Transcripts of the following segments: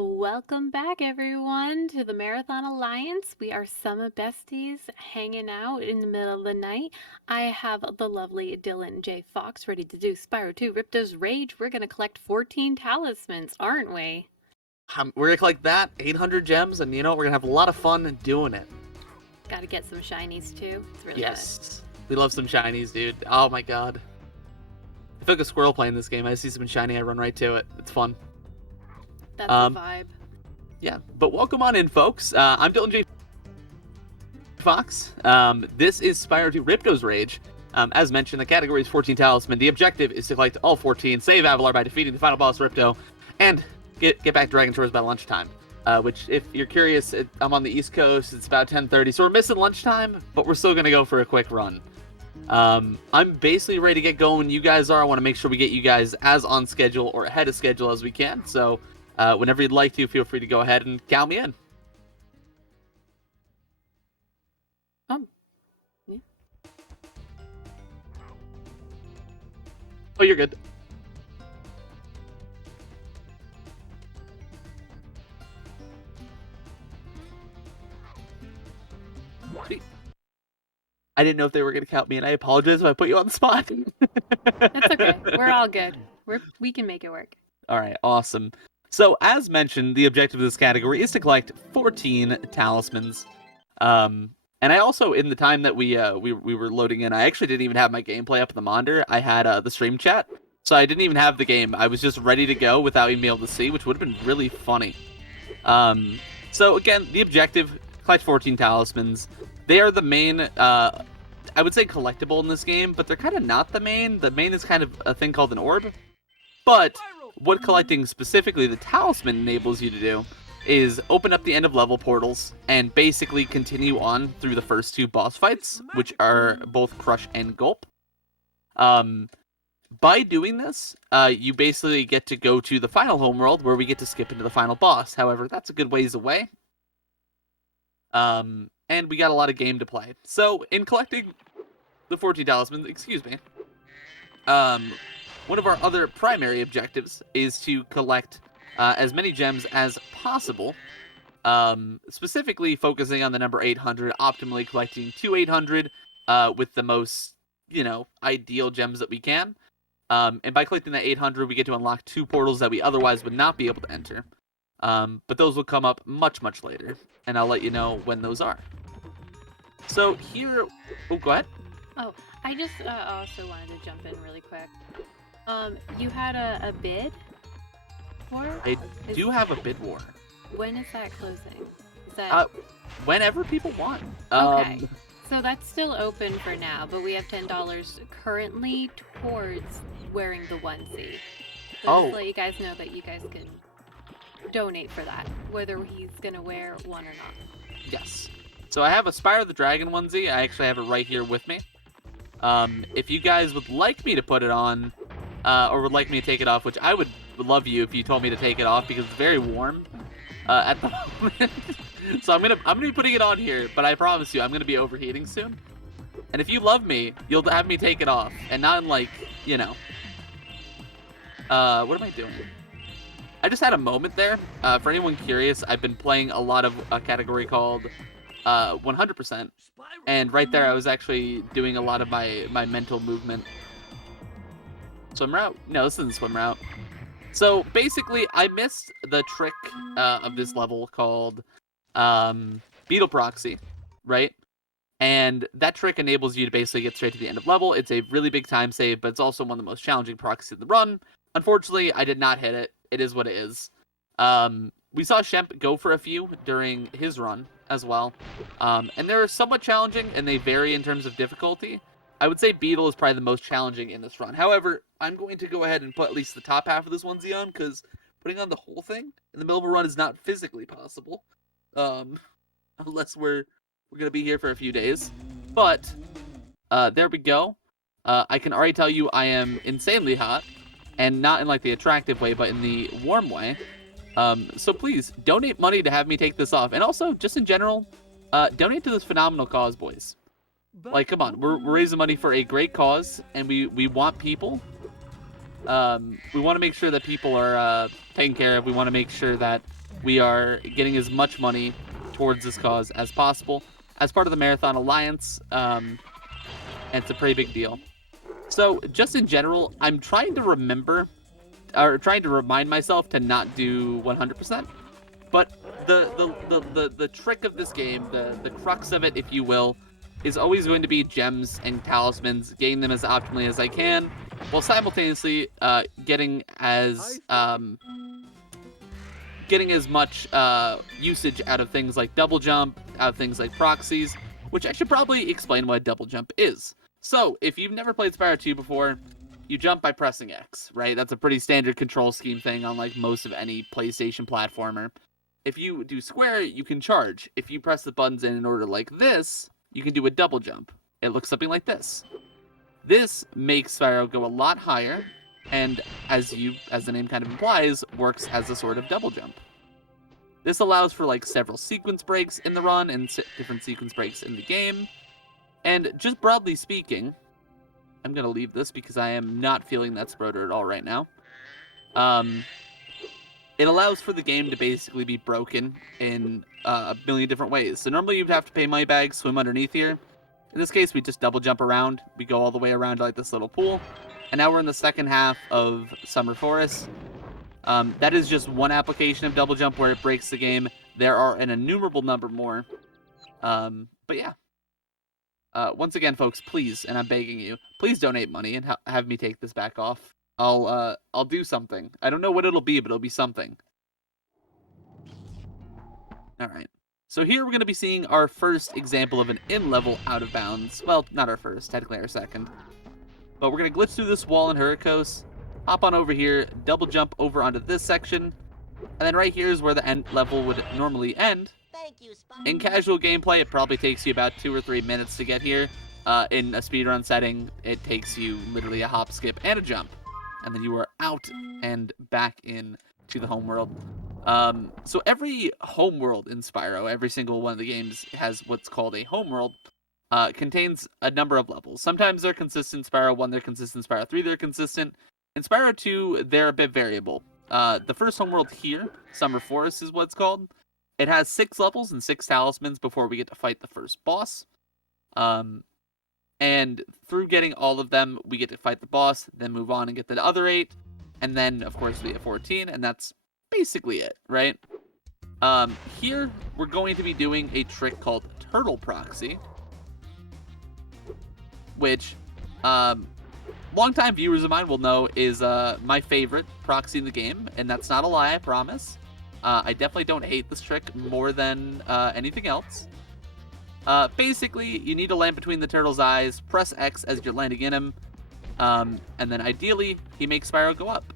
Welcome back, everyone, to the Marathon Alliance. We are Sum of Besties hanging out in the middle of the night. I have the lovely DylanJayFox ready to do Spyro 2 Ripto's Rage. We're going to collect 14 talismans, aren't we? We're gonna collect that 800 gems, and we're gonna have a lot of fun doing it. Got to get some shinies too. It's really Yes, we love some shinies, dude. Oh my god, I feel like a squirrel playing this game. I see something shiny, I run right to it. It's fun. That's the vibe. Yeah, but welcome on in, folks. I'm DylanJayFox. This is Spyro 2 Ripto's Rage. As mentioned, the category is 14 Talisman. The objective is to collect all 14, save Avalar by defeating the final boss Ripto, and get back to Dragon Shores by lunchtime. Which, if you're curious, I'm on the East Coast. It's about 10:30, so we're missing lunchtime, but we're still gonna go for a quick run. I'm basically ready to get going when you guys are. I want to make sure we get you guys as on schedule or ahead of schedule as we can. So, whenever you'd like to, feel free to go ahead and count me in. Yeah. Oh, you're good. I didn't know if they were going to count me, and I apologize if I put you on the spot. That's okay. We're all good. We can make it work. All right, awesome. So, as mentioned, the objective of this category is to collect 14 talismans. And I also, in the time that we were loading in, I actually didn't even have my gameplay up in the monitor. I had the stream chat, so I didn't even have the game. I was just ready to go without even being able to see, which would have been really funny. So again, the objective: collect 14 talismans. They are the main, I would say, collectible in this game, but they're kind of not the main. The main is kind of a thing called an orb. But what collecting specifically the talisman enables you to do is open up the end of level portals and basically continue on through the first two boss fights, which are both Crush and Gulp. By doing this, you basically get to go to the final homeworld where we get to skip into the final boss. However, that's a good ways away. And we got a lot of game to play. So, in collecting the 14 talismans, one of our other primary objectives is to collect as many gems as possible, specifically focusing on the number 800, optimally collecting 800 with the most, ideal gems that we can. And by collecting that 800, we get to unlock 2 portals that we otherwise would not be able to enter. But those will come up much, much later, and I'll let you know when those are. So here... Oh, go ahead. Oh, I just also wanted to jump in really quick. You had a bid war? I do have a bid war. When is that closing? Is that... Whenever people want. Okay. So that's still open for now, but we have $10 currently towards wearing the onesie. So just to let you guys know that you guys can donate for that, whether he's gonna wear one or not. Yes. So I have a Spyro the Dragon onesie. I actually have it right here with me. If you guys would like me to put it on, or would like me to take it off, which I would love you if you told me to take it off because it's very warm at the moment. So I'm gonna be putting it on here, but I promise you I'm gonna be overheating soon. And if you love me, you'll have me take it off, and not in like, what am I doing? I just had a moment there. For anyone curious, I've been playing a lot of a category called 100%, and right there I was actually doing a lot of my mental movement. Swim route? No, this isn't swim route. So basically, I missed the trick of this level called Beetle Proxy, right? And that trick enables you to basically get straight to the end of level. It's a really big time save, but it's also one of the most challenging proxies in the run. Unfortunately, I did not hit it. It is what it is. We saw Shemp go for a few during his run as well. And they're somewhat challenging, and they vary in terms of difficulty. I would say Beetle is probably the most challenging in this run. However, I'm going to go ahead and put at least the top half of this onesie on, because putting on the whole thing in the middle of a run is not physically possible. Unless we're going to be here for a few days. But, there we go. I can already tell you I am insanely hot. And not in like the attractive way, but in the warm way. So please, donate money to have me take this off. And also, just in general, donate to this phenomenal cause, boys. Like, come on, we're raising money for a great cause, and we want people. We want to make sure that people are taken care of. We want to make sure that we are getting as much money towards this cause as possible as part of the Marathon Alliance, and it's a pretty big deal. So, just in general, I'm trying to remember, or trying to remind myself to not do 100%. But the trick of this game, the crux of it, if you will, is always going to be gems and talismans, getting them as optimally as I can, while simultaneously getting as much usage out of things like double jump, out of things like proxies, which I should probably explain what double jump is. So, if you've never played Spyro 2 before, you jump by pressing X, right? That's a pretty standard control scheme thing on like most of any PlayStation platformer. If you do square, you can charge. If you press the buttons in order like this, you can do a double jump. It looks something like this. This makes Spyro go a lot higher, and as the name kind of implies, works as a sort of double jump. This allows for like several sequence breaks in the run and different sequence breaks in the game. And just broadly speaking, I'm gonna leave this because I am not feeling that Sproder at all right now. It allows for the game to basically be broken in a million different ways. So normally you'd have to pay money bags, swim underneath here. In this case, we just double jump around. We go all the way around like this little pool. And now we're in the second half of Summer Forest. That is just one application of double jump where it breaks the game. There are an innumerable number more. But yeah. Once again, folks, please, and I'm begging you, please donate money and have me take this back off. I'll do something. I don't know what it'll be, but it'll be something. Alright. So here we're going to be seeing our first example of an in-level out of bounds. Well, not our first, technically our second. But we're going to glitch through this wall in Hurricos, hop on over here, double jump over onto this section, and then right here is where the end level would normally end. Thank you, Spyro. In casual gameplay, it probably takes you about 2 or 3 minutes to get here. In a speedrun setting, it takes you literally a hop, skip, and a jump. And then you are out and back in to the homeworld. So every homeworld in Spyro, every single one of the games has what's called a homeworld, contains a number of levels. Sometimes they're consistent. Spyro 1, they're consistent. Spyro 3, they're consistent. In Spyro 2, they're a bit variable. The first homeworld here, Summer Forest is what it's called. It has 6 levels and 6 talismans before we get to fight the first boss. And through getting all of them, we get to fight the boss, then move on and get the other 8. And then, of course, we get 14, and that's basically it, right? Here, we're going to be doing a trick called Turtle Proxy, which, longtime viewers of mine will know is my favorite proxy in the game, and that's not a lie, I promise. I definitely don't hate this trick more than anything else. Basically, you need to land between the turtle's eyes, press X as you're landing in him, and then ideally, he makes Spyro go up.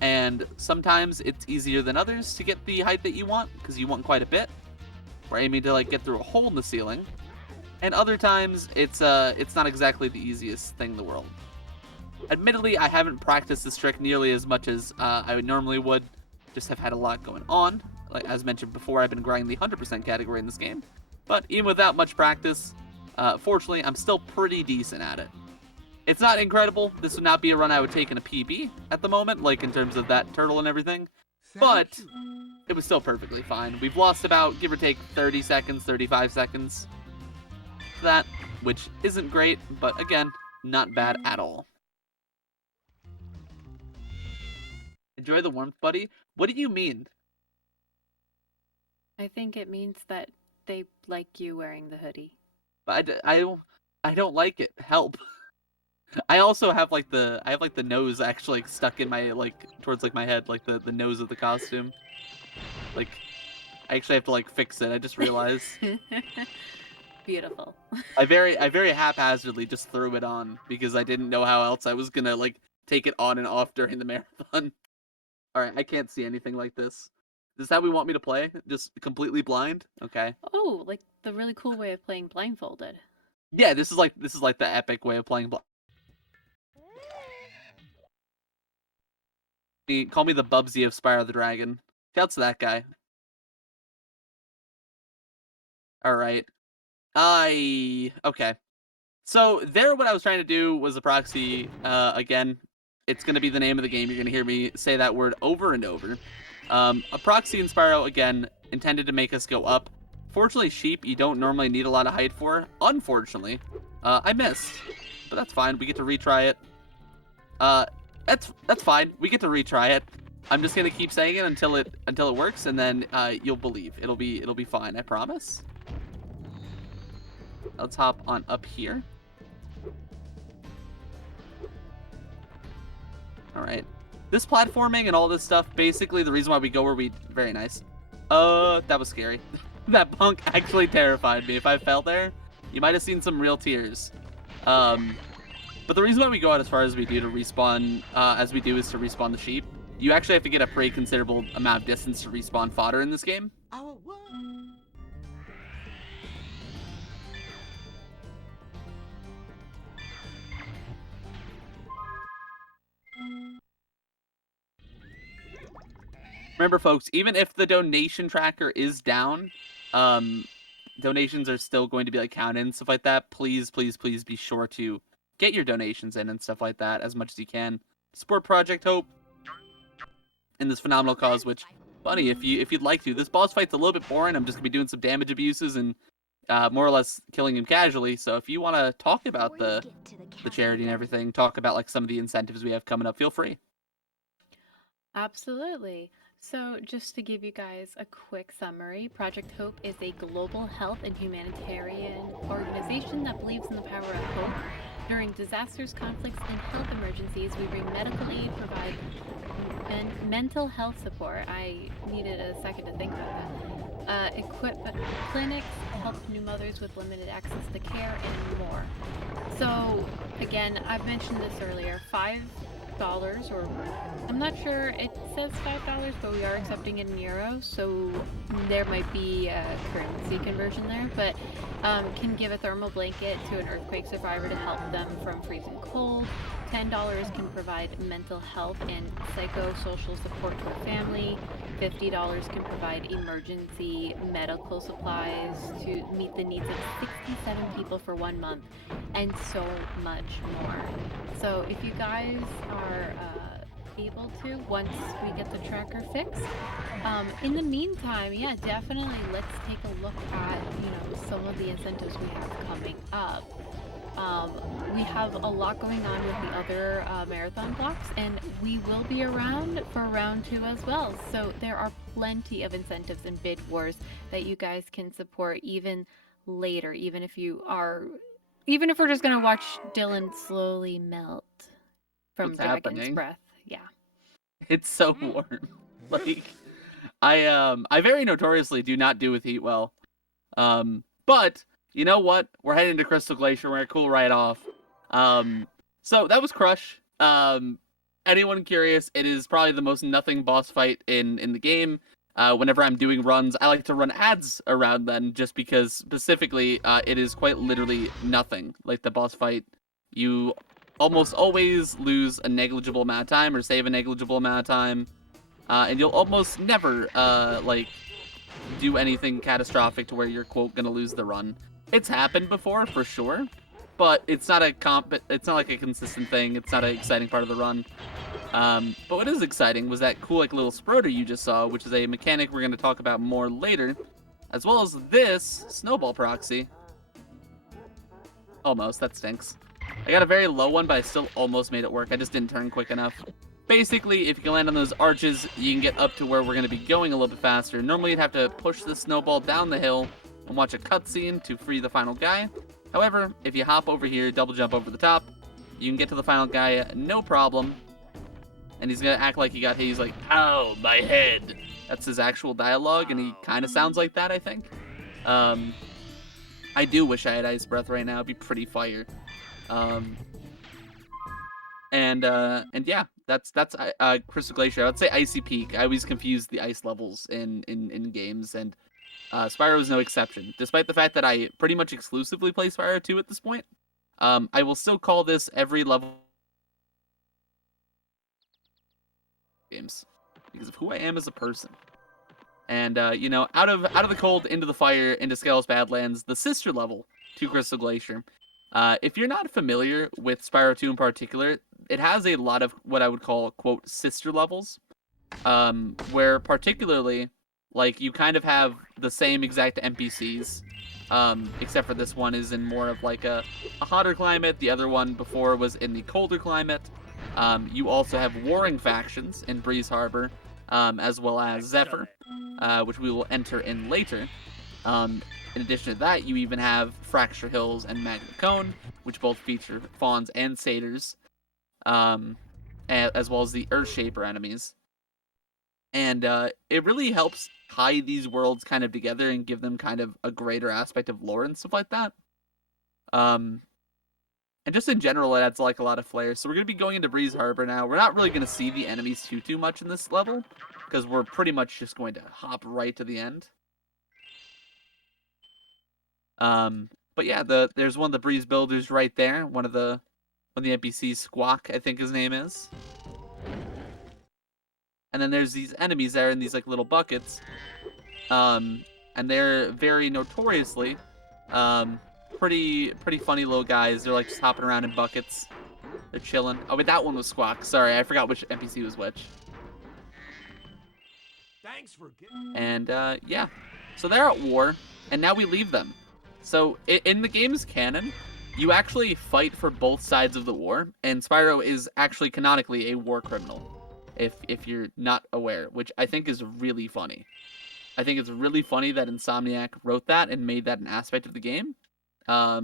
And sometimes it's easier than others to get the height that you want, because you want quite a bit. We're aiming to like get through a hole in the ceiling. And other times, it's not exactly the easiest thing in the world. Admittedly, I haven't practiced this trick nearly as much as I normally would. Just have had a lot going on. Like as mentioned before, I've been grinding the 100% category in this game. But even without much practice, fortunately, I'm still pretty decent at it. It's not incredible. This would not be a run I would take in a PB at the moment, like in terms of that turtle and everything. But it was still perfectly fine. We've lost about, give or take, 30 seconds, 35 seconds for that, which isn't great, but again, not bad at all. Enjoy the warmth, buddy? What do you mean? I think it means that they like you wearing the hoodie. I don't like it. Help. I also have like the nose actually like, stuck in my towards like my head, like the nose of the costume. Like I actually have to like fix it. I just realized. Beautiful. I very haphazardly just threw it on because I didn't know how else I was gonna like take it on and off during the marathon. Alright, I can't see anything like this. Is this how we want me to play? Just completely blind? Okay. Oh, like the really cool way of playing blindfolded. Yeah, this is like the epic way of playing blind. Call me the Bubsy of Spyro the Dragon. Shouts to that guy. Alright. Okay. So, there what I was trying to do was a proxy, again, it's gonna be the name of the game, you're gonna hear me say that word over and over. A proxy in Spyro, again, intended to make us go up. Fortunately, sheep, you don't normally need a lot of height for. Unfortunately, I missed, but that's fine. We get to retry it. That's fine. We get to retry it. I'm just gonna keep saying it until it works, and then you'll believe it'll be fine. I promise. Let's hop on up here. All right. This platforming and all this stuff, basically the reason why we go where we... Very nice. That was scary. That punk actually terrified me. If I fell there, you might have seen some real tears. But the reason why we go out as far as we do to respawn, as we do, is to respawn the sheep. You actually have to get a pretty considerable amount of distance to respawn fodder in this game. Remember, folks, even if the donation tracker is down, donations are still going to be like counted and stuff like that. Please, please, please be sure to get your donations in and stuff like that as much as you can. Support Project Hope in this phenomenal cause, which, funny, if you'd like to. This boss fight's a little bit boring. I'm just going to be doing some damage abuses and more or less killing him casually. So if you want to talk about the charity and everything, talk about like some of the incentives we have coming up, feel free. Absolutely. So just to give you guys a quick summary, Project Hope is a global health and humanitarian organization that believes in the power of hope. During disasters, conflicts, and health emergencies, we bring medical aid, provide mental health support. I needed a second to think about that. Equip clinics, help new mothers with limited access to care, and more. So again, I've mentioned this earlier, $5, or I'm not sure, it says $5, but we are accepting it in euros, so there might be a currency conversion there, but can give a thermal blanket to an earthquake survivor to help them from freezing cold. $10 can provide mental health and psychosocial support to a family. $50 can provide emergency medical supplies to meet the needs of 67 people for 1 month, and so much more. So if you guys are able to, once we get the tracker fixed, in the meantime, yeah, definitely let's take a look at, some of the incentives we have coming up. We have a lot going on with the other marathon blocks, and we will be around for round 2 as well. So there are plenty of incentives and bid wars that you guys can support even later, even if we're just gonna watch Dylan slowly melt from What's Dragon's happening? breath. Yeah. It's so warm. Like, I very notoriously do not do with heat well. But you know what? We're heading to Crystal Glacier. We're gonna cool right off. So that was Crush. Anyone curious? It is probably the most nothing boss fight in the game. Whenever I'm doing runs, I like to run ads around then, just because specifically, it is quite literally nothing. Like the boss fight, you almost always lose a negligible amount of time or save a negligible amount of time, and you'll almost never do anything catastrophic to where you're quote gonna lose the run. It's happened before for sure, but it's not it's not like a consistent thing. It's not an exciting part of the run. But what is exciting was that cool like little Sproder you just saw, which is a mechanic we're going to talk about more later, as well as this snowball proxy. Almost, that stinks. I got a very low one, but I still almost made it work. I just didn't turn quick enough. Basically, if you can land on those arches, you can get up to where we're going to be going a little bit faster. Normally, you'd have to push the snowball down the hill and watch a cutscene to free the final guy. However, if you hop over here, double jump over the top, you can get to the final guy no problem. And he's going to act like he got hit. He's like, ow, my head. That's his actual dialogue, and he kind of sounds like that, I think. I do wish I had Ice Breath right now. It'd be pretty fire. And yeah, that's Crystal Glacier. I would say Icy Peak. I always confuse the ice levels in games, and Spyro is no exception. Despite the fact that I pretty much exclusively play Spyro 2 at this point, I will still call this every level games because of who I am as a person. And out of the cold into the fire into Scales Badlands, the sister level to Crystal Glacier. If you're not familiar with Spyro 2 in particular, it has a lot of what I would call quote sister levels. where particularly, like, you kind of have the same exact NPCs, except for this one is in more of like a hotter climate. The other one before was in the colder climate. You also have warring factions in Breeze Harbor, as well as Zephyr, which we will enter in later. In addition to that, you even have Fracture Hills and Magna Cone, which both feature fawns and satyrs, as well as the Earthshaper enemies. And it really helps tie these worlds kind of together and give them kind of a greater aspect of lore and stuff like that. And just in general, it adds like a lot of flair. So we're going to be going into Breeze Harbor now. We're not really going to see the enemies too much in this level, because we're pretty much just going to hop right to the end. But yeah, there's one of the Breeze Builders right there. One of the NPCs, Squawk, I think his name is. And then there's these enemies there in these like little buckets. And they're very notoriously pretty funny little guys. They're like just hopping around in buckets. They're chilling. Oh, but that one was Squawk. Sorry, I forgot which NPC was which. Thanks for And yeah, so they're at war, and now we leave them. So in the game's canon, you actually fight for both sides of the war, and Spyro is actually canonically a war criminal, if you're not aware, which I think is really funny. I think it's really funny that Insomniac wrote that and made that an aspect of the game. As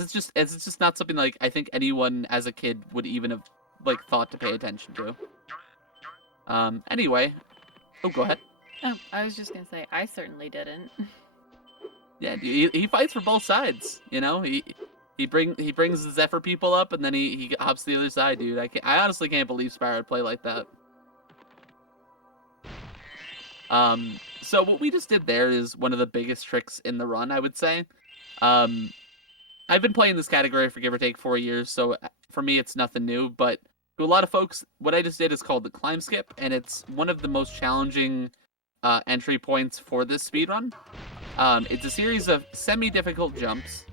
it's just not something like I think anyone as a kid would even have like thought to pay attention to. Anyway, oh, go ahead. Oh, I was just gonna say I certainly didn't. Yeah, he fights for both sides. You know, he brings the Zephyr people up, and then he hops to the other side, dude. I honestly can't believe Spyro would play like that. So what we just did there is one of the biggest tricks in the run, I would say. I've been playing this category for give or take 4 years, so for me it's nothing new. But to a lot of folks, what I just did is called the climb skip, and it's one of the most challenging entry points for this speedrun. It's a series of semi-difficult jumps,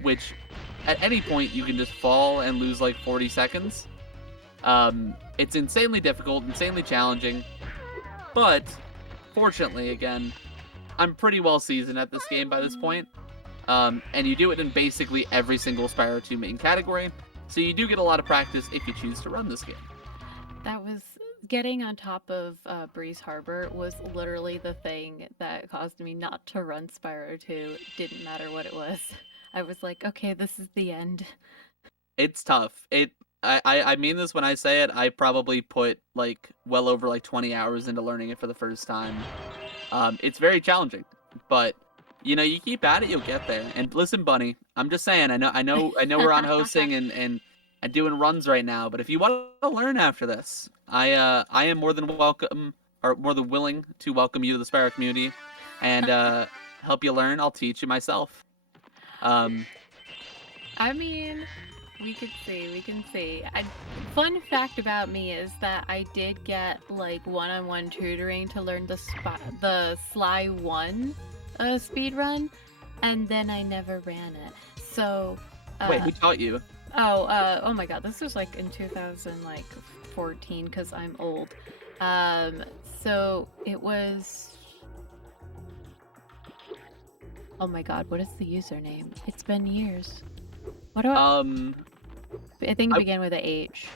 which at any point you can just fall and lose like 40 seconds. It's insanely difficult, insanely challenging, but fortunately, again, I'm pretty well seasoned at this game by this point. And you do it in basically every single Spyro 2 main category, so you do get a lot of practice if you choose to run this game. That was getting on top of Breeze Harbor was literally the thing that caused me not to run Spyro 2. Didn't matter what it was. I was like, okay, this is the end. It's tough. I mean this when I say it. I probably put like well over like 20 hours into learning it for the first time. It's very challenging, but you know, you keep at it, you'll get there. And listen, Bunny, I'm just saying, I know we're on hosting and doing runs right now, but if you want to learn after this, I am more than welcome, or more than willing to welcome you to the Spyro community and help you learn. I'll teach you myself. I mean, we can see. Fun fact about me is that I did get like one-on-one tutoring to learn the Sly 1 speedrun, and then I never ran it. So wait, who taught you? Oh my god, this was like in 2014 because I'm old. So it was. Oh my god, what is the username? It's been years. What do I think it began with a H.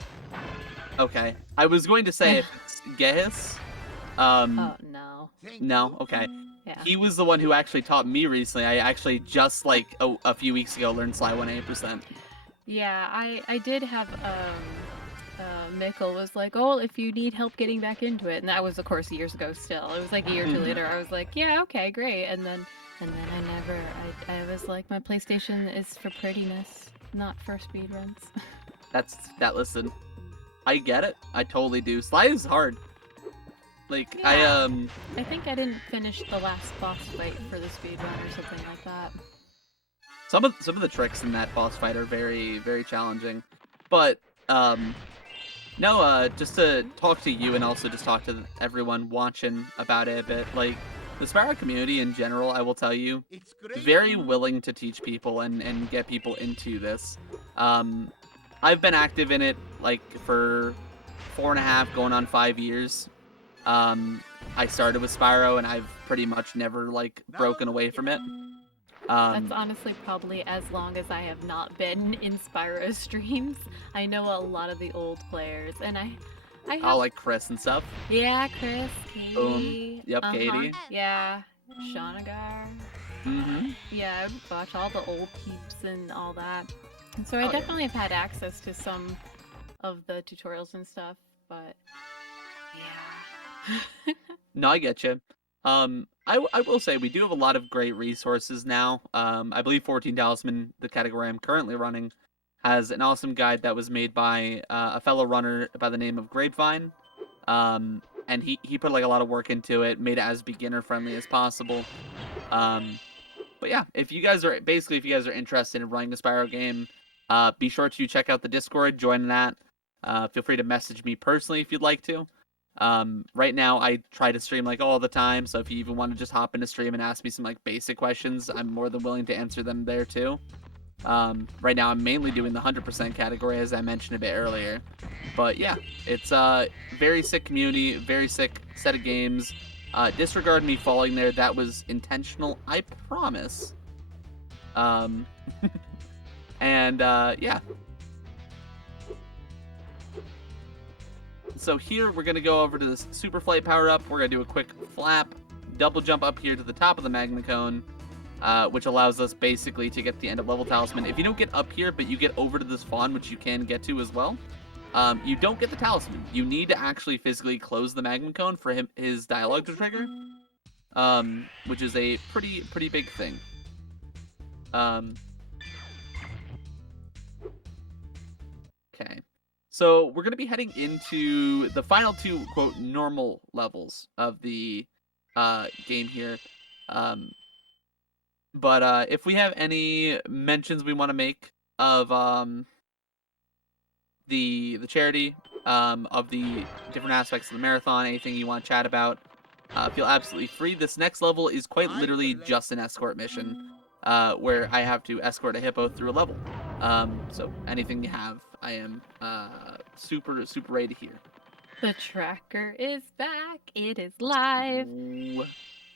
Okay, I was going to say if it's Gehis. Oh no. No, okay. Yeah. He was the one who actually taught me recently. I actually just like a few weeks ago learned Sly 100%. Yeah, I did have Mikkel was like, oh, if you need help getting back into it, and that was of course years ago still. It was like a year or two later. I was like, yeah, okay, great. And then I was like, my PlayStation is for prettiness, not for speedruns. Listen, I get it. I totally do. Sly is hard. Like, yeah. I think I didn't finish the last boss fight for the speedrun or something like that. Some of the tricks in that boss fight are very, very challenging. But no, just to talk to you and also just talk to everyone watching about it a bit, like the Spyro community in general, I will tell you, very willing to teach people and get people into this. I've been active in it like for 4.5 going on 5 years. I started with Spyro, and I've pretty much never like broken away from it. That's honestly probably as long as I have not been in Spyro streams. I know a lot of the old players, and I have... Oh, like Chris and stuff. Yeah, Chris, Katie. Boom. Yep, Katie. Yeah, Shanagar. Mm-hmm. Yeah, I watch all the old peeps and all that. And so I definitely have had access to some of the tutorials and stuff, but yeah. No, I get you. I will say we do have a lot of great resources now. I believe 14 Talisman, the category I'm currently running, has an awesome guide that was made by a fellow runner by the name of Grapevine. And he put like a lot of work into it, made it as beginner friendly as possible. But yeah, if you guys are interested in running the Spyro game, be sure to check out the Discord, join that. Feel free to message me personally if you'd like to. Right now I try to stream like all the time, so if you even want to just hop into stream and ask me some like basic questions, I'm more than willing to answer them there too. Right now I'm mainly doing the 100% category, as I mentioned a bit earlier. But yeah, it's a very sick community, very sick set of games. Disregard me falling there, that was intentional, I promise. And yeah. So here we're going to go over to this super flight power up. We're going to do a quick flap, double jump up here to the top of the magma cone, which allows us basically to get the end of level talisman. If you don't get up here, but you get over to this fawn, which you can get to as well, you don't get the talisman. You need to actually physically close the magma cone for his dialogue to trigger, which is a pretty big thing. Okay. So we're going to be heading into the final two, quote, normal levels of the game here. But if we have any mentions we want to make of the charity, of the different aspects of the marathon, anything you want to chat about, feel absolutely free. This next level is quite literally just an escort mission, where I have to escort a hippo through a level. So anything you have, I am super ready to hear. The tracker is back. It is live. Ooh.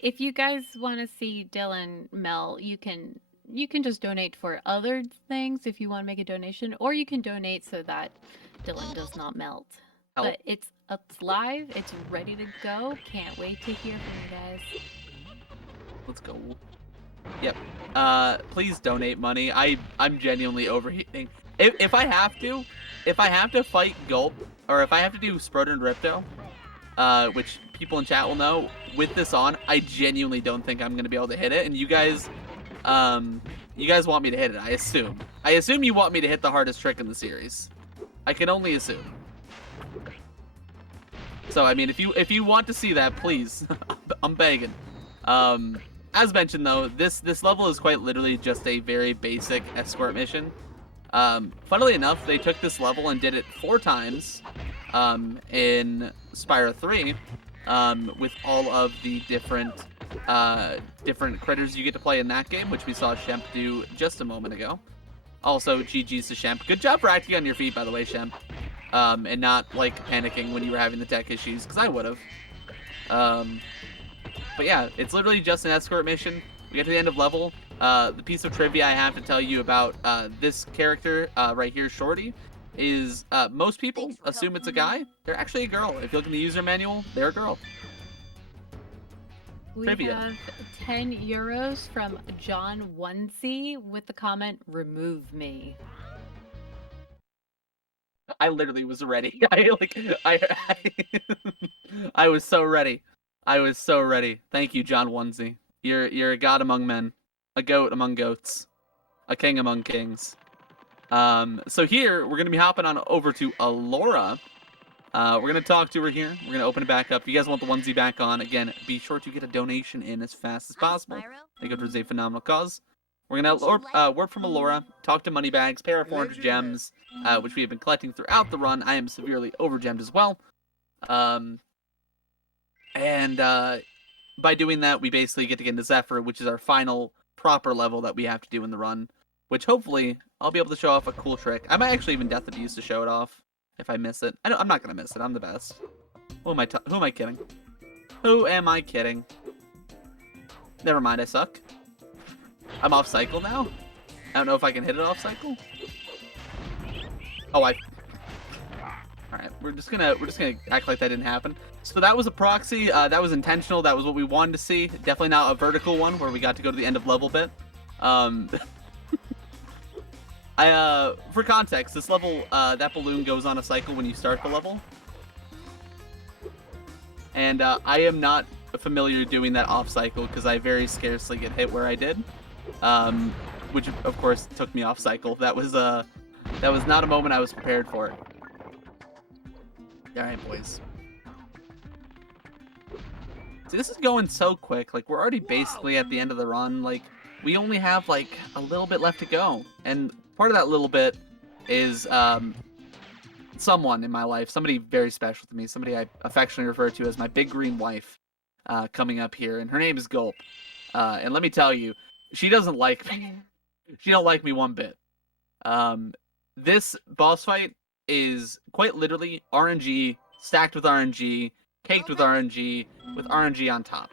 If you guys want to see Dylan melt, you can just donate for other things if you want to make a donation, or you can donate so that Dylan does not melt. Oh. But it's live. It's ready to go. Can't wait to hear from you guys. Let's go. Yep. Please donate money. I'm genuinely overheating. If I have to fight Gulp, or if I have to do Sprout and Ripto, which people in chat will know, with this on, I genuinely don't think I'm gonna be able to hit it. And you guys want me to hit it, I assume. I assume you want me to hit the hardest trick in the series. I can only assume. So I mean, if you want to see that, please, I'm begging. As mentioned though, this level is quite literally just a very basic escort mission. Funnily enough, they took this level and did it 4 times in Spyro 3, with all of the different critters you get to play in that game, which we saw Shemp do just a moment ago. Also, GG's to Shemp. Good job for acting on your feet, by the way, Shemp. And not, like, panicking when you were having the tech issues, because I would have. But yeah, it's literally just an escort mission. We get to the end of level. The piece of trivia I have to tell you about this character right here, Shorty, is most people assume it's a guy. They're actually a girl. If you look in the user manual, they're a girl. We Trivia. have 10 euros from John Onesie with the comment, "Remove me." I literally was ready. I was so ready. I was so ready. Thank you, John Onesie. You're a god among men, a goat among goats, a king among kings. So here we're gonna be hopping on over to Alora. We're gonna talk to her here. We're gonna open it back up. If you guys want the onesie back on, again, be sure to get a donation in as fast as possible. Make it towards a phenomenal cause. We're gonna work from Alora, talk to Moneybags, pay our 400 gems, which we have been collecting throughout the run. I am severely overgemmed as well. And by doing that, we basically get to get into Zephyr, which is our final proper level that we have to do in the run, which hopefully I'll be able to show off a cool trick. I might actually even Death Abuse to show it off. if I miss it. I'm not gonna miss it. I'm the best. Who am I kidding? Who am I kidding? Never mind, I suck. I'm off cycle now. I don't know if I can hit it off cycle. Oh, All right, we're just gonna act like that didn't happen. So that was a proxy. That was intentional. That was what we wanted to see. Definitely not a vertical one where we got to go to the end of level bit. For context, this level, that balloon goes on a cycle when you start the level. And I am not familiar doing that off cycle because I very scarcely get hit where I did. Which of course took me off cycle. That was not a moment I was prepared for. Alright, boys. See, this is going so quick. Like, we're already basically at the end of the run. Like, we only have, like, a little bit left to go. And part of that little bit is, someone in my life, somebody very special to me, somebody I affectionately refer to as my big green wife, coming up here. And her name is Gulp. And let me tell you, she doesn't like me. She don't like me one bit. This boss fight is quite literally RNG stacked with RNG, caked with RNG on top.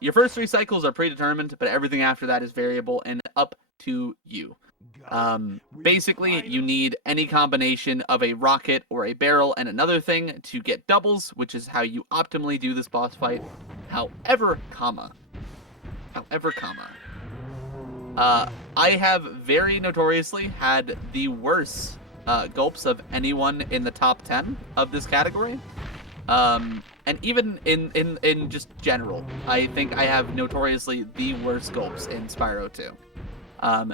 Your first 3 cycles are predetermined, but everything after that is variable and up to you. Basically, you need any combination of a rocket or a barrel and another thing to get doubles, which is how you optimally do this boss fight. However, I have very notoriously had the worst gulps of anyone in the top 10 of this category. And even in just general, I think I have notoriously the worst gulps in Spyro 2.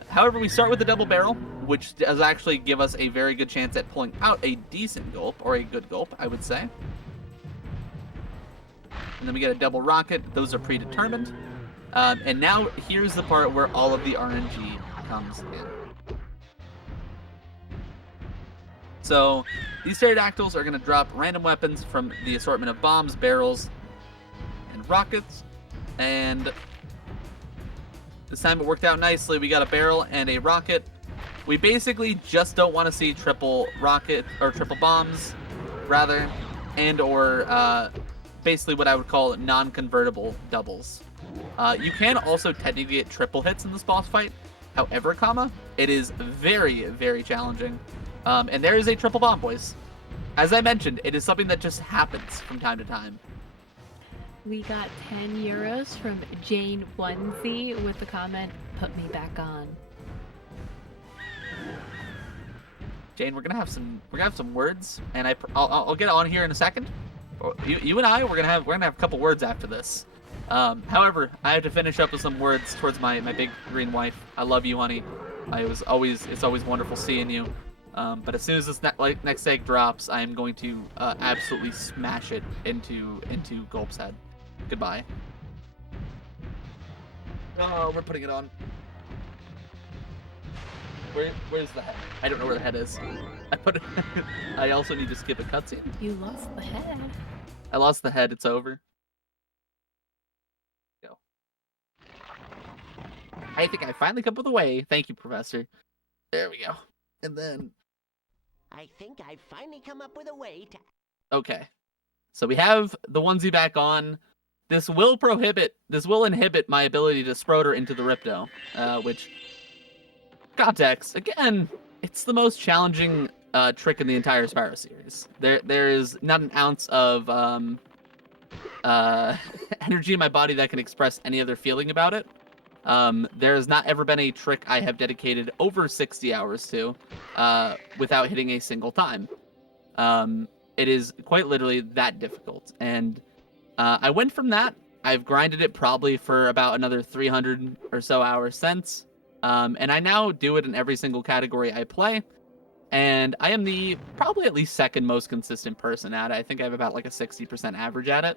However, we start with the double barrel, which does actually give us a very good chance at pulling out a decent gulp, or a good gulp, I would say. And then we get a double rocket. Those are predetermined. And now here's the part where all of the RNG comes in. So these pterodactyls are going to drop random weapons from the assortment of bombs, barrels, and rockets. And this time it worked out nicely. We got a barrel and a rocket. We basically just don't want to see triple rocket or triple bombs, rather, and or basically what I would call non-convertible doubles. You can also technically get triple hits in this boss fight. However, it is very, very challenging. And there is a triple bomb, boys. As I mentioned, it is something that just happens from time to time. We got 10 euros from Jane Onesie with the comment, "Put me back on." Jane, we're gonna have some words, and I'll get on here in a second. You and I, we're gonna have a couple words after this. However, I have to finish up with some words towards my big green wife. I love you, honey. It's always wonderful seeing you. But as soon as this next egg drops, I am going to absolutely smash it into Gulp's head. Goodbye. Oh, we're putting it on. Where's the head? I don't know where the head is. I also need to skip a cutscene. You lost the head. I lost the head. It's over. Go. I think I finally come up with a way. Thank you, Professor. There we go. And then I think I've finally come up with a way to... Okay. So we have the onesie back on. This will inhibit my ability to Sproder into the Ripto, which, context, again, it's the most challenging trick in the entire Spyro series. There is not an ounce of energy in my body that can express any other feeling about it. There has not ever been a trick I have dedicated over 60 hours to without hitting a single time. It is quite literally that difficult. And I went from that. I've grinded it probably for about another 300 or so hours since. And I now do it in every single category I play. And I am the probably at least second most consistent person at it. I think I have about like a 60% average at it.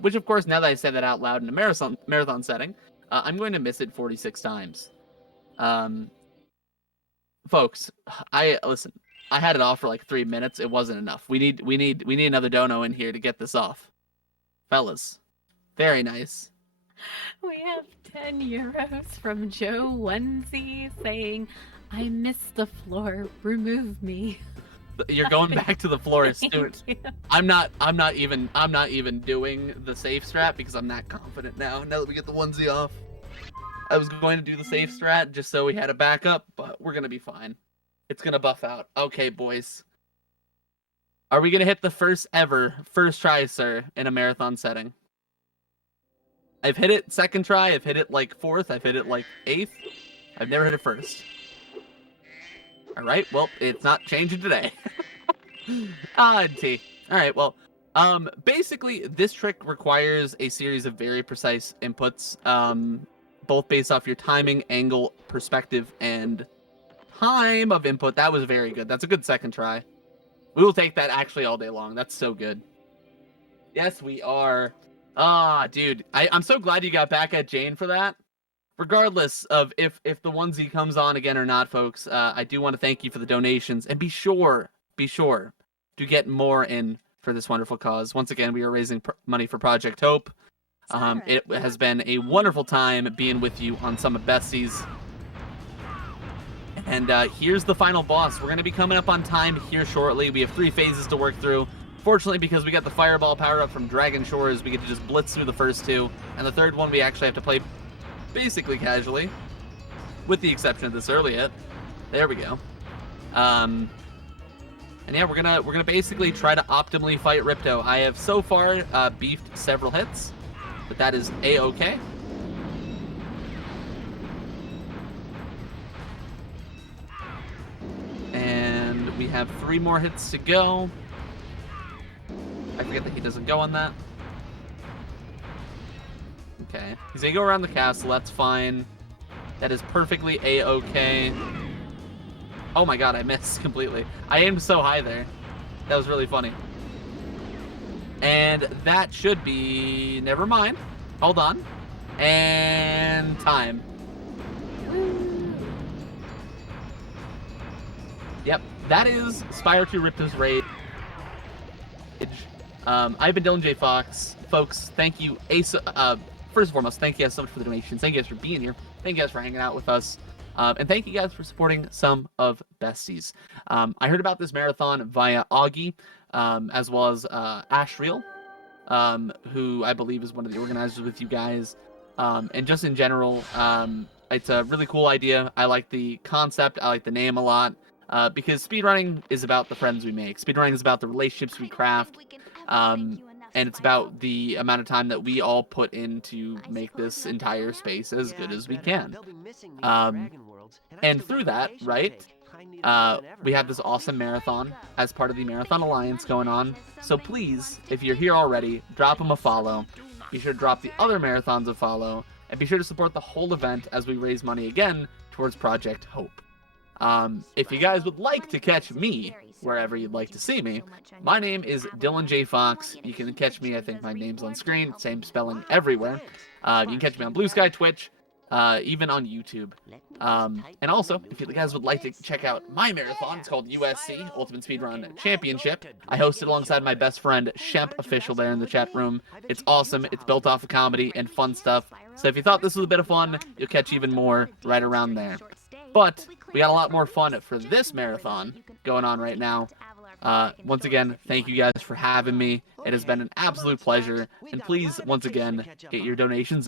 Which, of course, now that I say that out loud in a marathon setting, I'm going to miss it 46 times. Folks, listen. I had it off for like 3 minutes. It wasn't enough. We need another dono in here to get this off, fellas. Very nice. We have 10 euros from Joe Onesie saying, "I miss the floor. Remove me." You're going back to the florist, dude. Thank you. I'm not even doing the safe strat because I'm not confident now. Now that we get the onesie off, I was going to do the safe strat just so we had a backup, but we're gonna be fine. It's gonna buff out. Okay, boys. Are we gonna hit the first try, sir, in a marathon setting? I've hit it second try. I've hit it like fourth. I've hit it like eighth. I've never hit it first. All right. Well, it's not changing today. T. All right. Well, basically, this trick requires a series of very precise inputs, both based off your timing, angle, perspective, and time of input. That was very good. That's a good second try. We will take that actually all day long. That's so good. Yes, we are. Dude, I'm so glad you got back at Jane for that. Regardless of if the onesie comes on again or not, folks, I do want to thank you for the donations, and be sure to get more in for this wonderful cause. Once again, we are raising money for Project Hope. It has been a wonderful time being with you on Sum of Besties. And here's the final boss. We're going to be coming up on time here shortly. We have 3 phases to work through. Fortunately, because we got the Fireball power-up from Dragon Shores, we get to just blitz through the first 2. And the third one we actually have to play basically casually, with the exception of this early hit. There we go. And yeah, we're gonna basically try to optimally fight Ripto. I have so far beefed several hits, but that is a-okay. And we have 3 more hits to go. I forget that he doesn't go on that. Okay. He's gonna go around the castle, that's fine. That is perfectly a-okay. Oh my god, I missed completely. I aimed so high there. That was really funny. And that should be... Never mind. Hold on. And time. Yep, that is Spyro 2 Ripto's Rage. I've been DylanJayFox. Folks, thank you. First and foremost, thank you guys so much for the donations. Thank you guys for being here. Thank you guys for hanging out with us. And thank you guys for supporting Sum of Besties. I heard about this marathon via Augie, as well as Ashriel, who I believe is one of the organizers with you guys. And just in general, it's a really cool idea. I like the concept. I like the name a lot. Because speedrunning is about the friends we make. Speedrunning is about the relationships we craft. And it's about the amount of time that we all put in to make this entire space as good as we can. And through that, right, we have this awesome marathon as part of the Marathon Alliance going on. So please, if you're here already, drop them a follow. Be sure to drop the other marathons a follow. And be sure to support the whole event as we raise money again towards Project Hope. If you guys would like to catch me wherever you'd like to see me, my name is DylanJayFox. You can catch me, I think my name's on screen, same spelling everywhere. You can catch me on Blue Sky, Twitch, even on YouTube. And also, if you guys would like to check out my marathon, it's called USC, Ultimate Speedrun Championship. I host it alongside my best friend, Shemp Official, there in the chat room. It's awesome. It's built off of comedy and fun stuff. So if you thought this was a bit of fun, you'll catch even more right around there. But we got a lot more fun for this marathon going on right now. Once again, thank you guys for having me. It has been an absolute pleasure. And please, once again, get your donations